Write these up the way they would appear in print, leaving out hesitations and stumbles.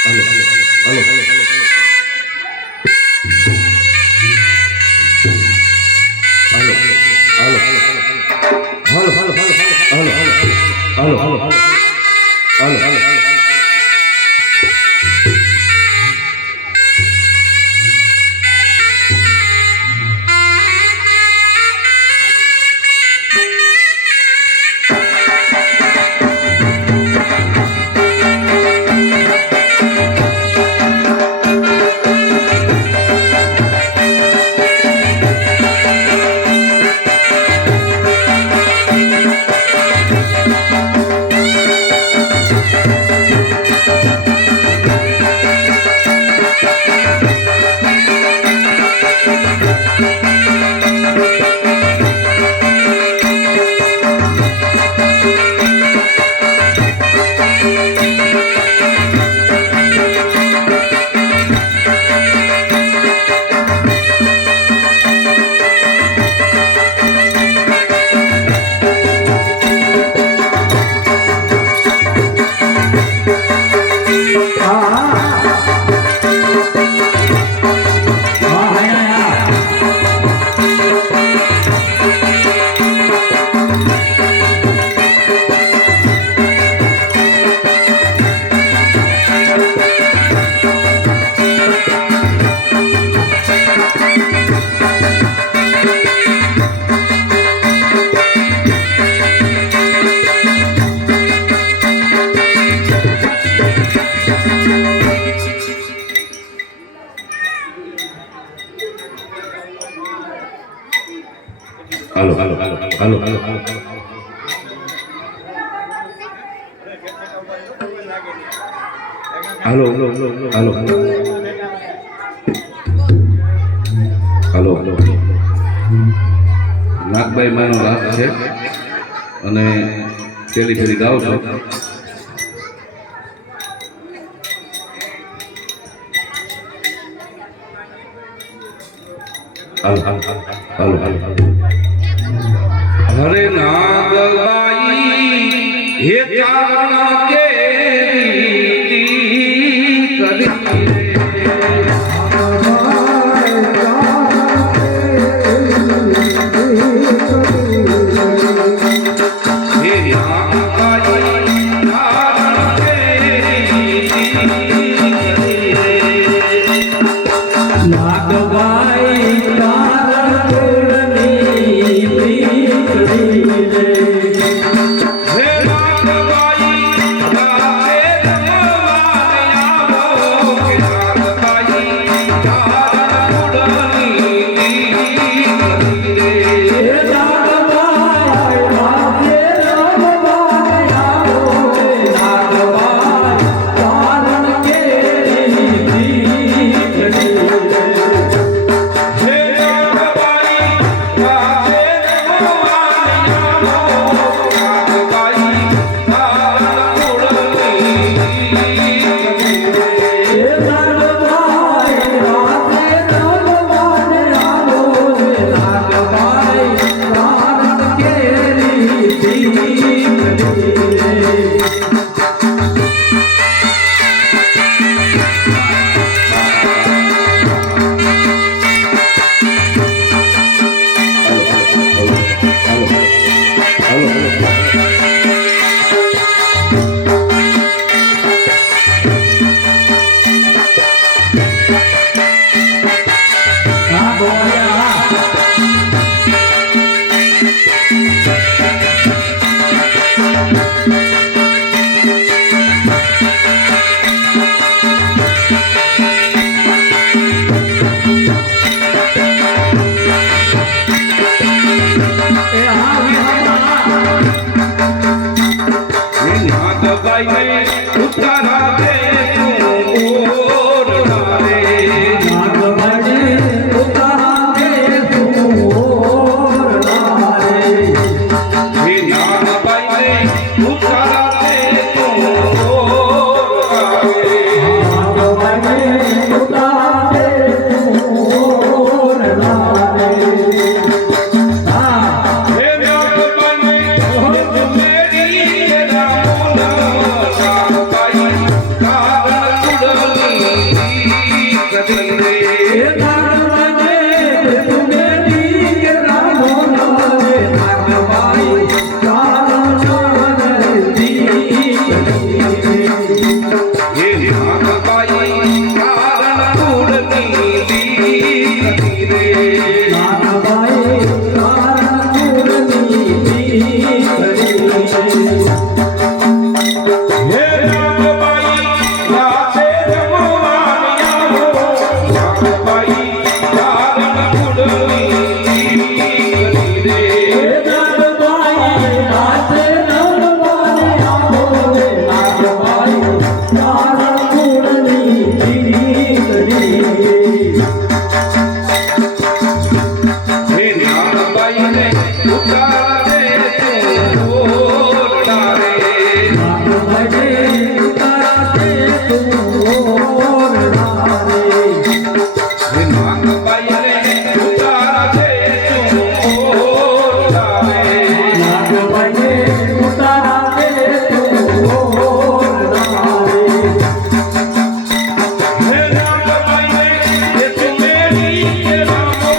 હાલો હાલો હાલો હાલો હાલો હાલો હાલો હાલો હાલો હાલો હાલો હાલો હાલો હાલો હાલો હાલો હાલો હાલો નાગભાઈ માનો રાગ છે અને પેલી ફેરી ગાવ છો. હાલો હાલો હાલો હાલો હરે નાગબાઈ હે ચારણ કે હે નાગબાઈ કારણ કુળની દીકરી રે નાગબાઈ કારણ કુળની દીકરી હે નાગબાઈ રાતે રમવાની આવો નાગબાઈ કારણ કુળની દીકરી રે નાગબાઈ રાતે રમવાની આવો નાગબાઈ કારણ કુળની દીકરી હે નાગબાઈને ઉતારા દે તું ઓરડા રે નાગબાઈ ઉતારે તું ઓરડા રે હે નાગબાઈને ઉતારા દે તું ઓરડા રે નાગબાઈ ઉતારે તું ઓરડા રે હે નાગબાઈને એ તું મેરી કે રામો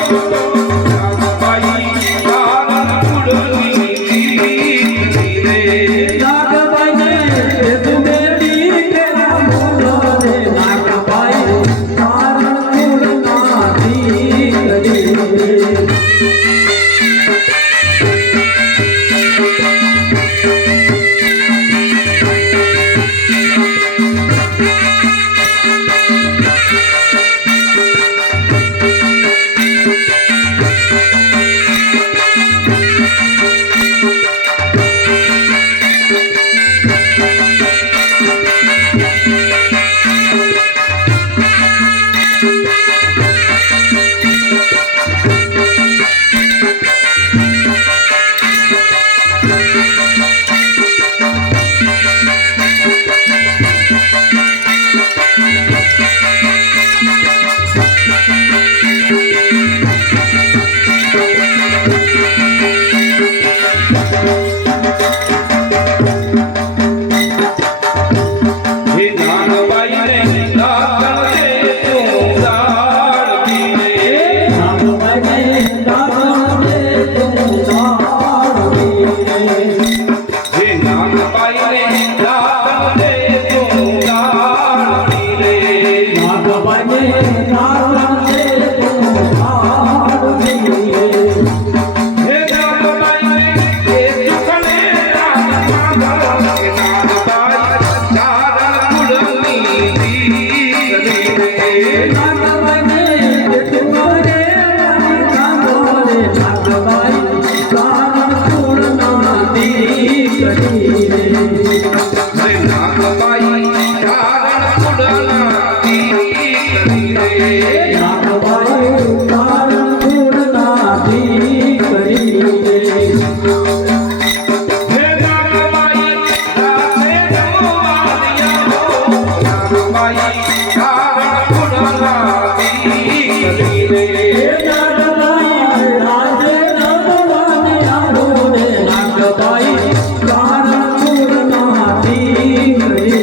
નાગબાઈ કારણ કુળની દીકરી રે નાગબાઈને તું મેરી કેરા મોલો રે નાગબાઈ કારણ કુળના દીકરી હે નાગબાઈને દાતણ દે તું દાડતી રે નાગબાઈ દાતણ દે તું દાડતી રે હે નાગબાઈને દાતણ દે તું દાડતી રે નાગબાઈ દાતણ દે તું દાડતી રે હે નાગબાઈને એ સુખને નાગબાઈ કારણ કુળની દીકરી રે નાગબાઈ તું રે નાગો રે નાગબાઈ કારણ કુળના દીકરી રે હે નાગબાઈ કારણ કુળના દીકરી રે નાગબાઈ કારણ કુળના દીકરી રે હે નાગબાઈ રાતે રમવાની આવો નાગબાઈ કારણ કુળના દીકરી રે નાગબાઈ રાજે રમવાને આવો રે નાગબાઈ કારણ કુળના દીકરી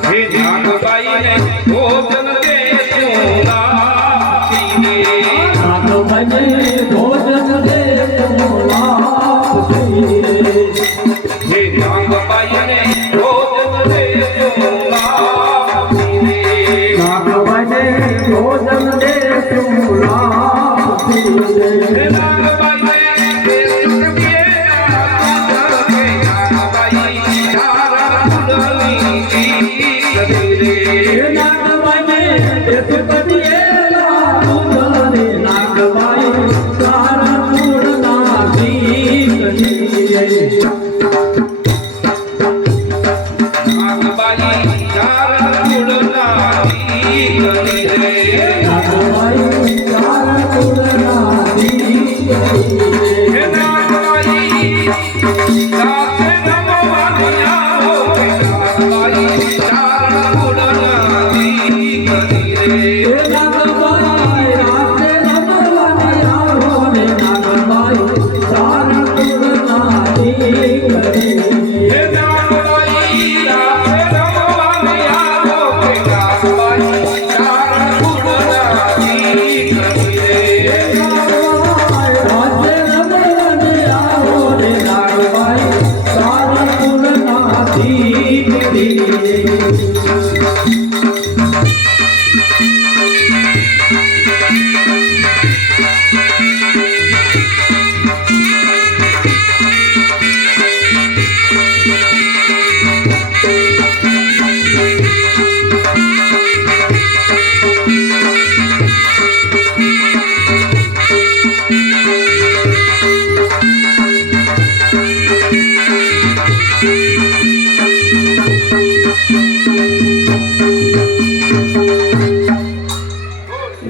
હે નાગબાઈને ભોજન દે તું લાપી રે નાગબાઈને ભોજન દે તું લાપી રે હે નાગબાઈને ભોજન દે તું લાપી રે નાગબાઈને ભોજન દે તું લાપી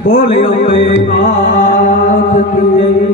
બોલે અંબે નાથ કી જય.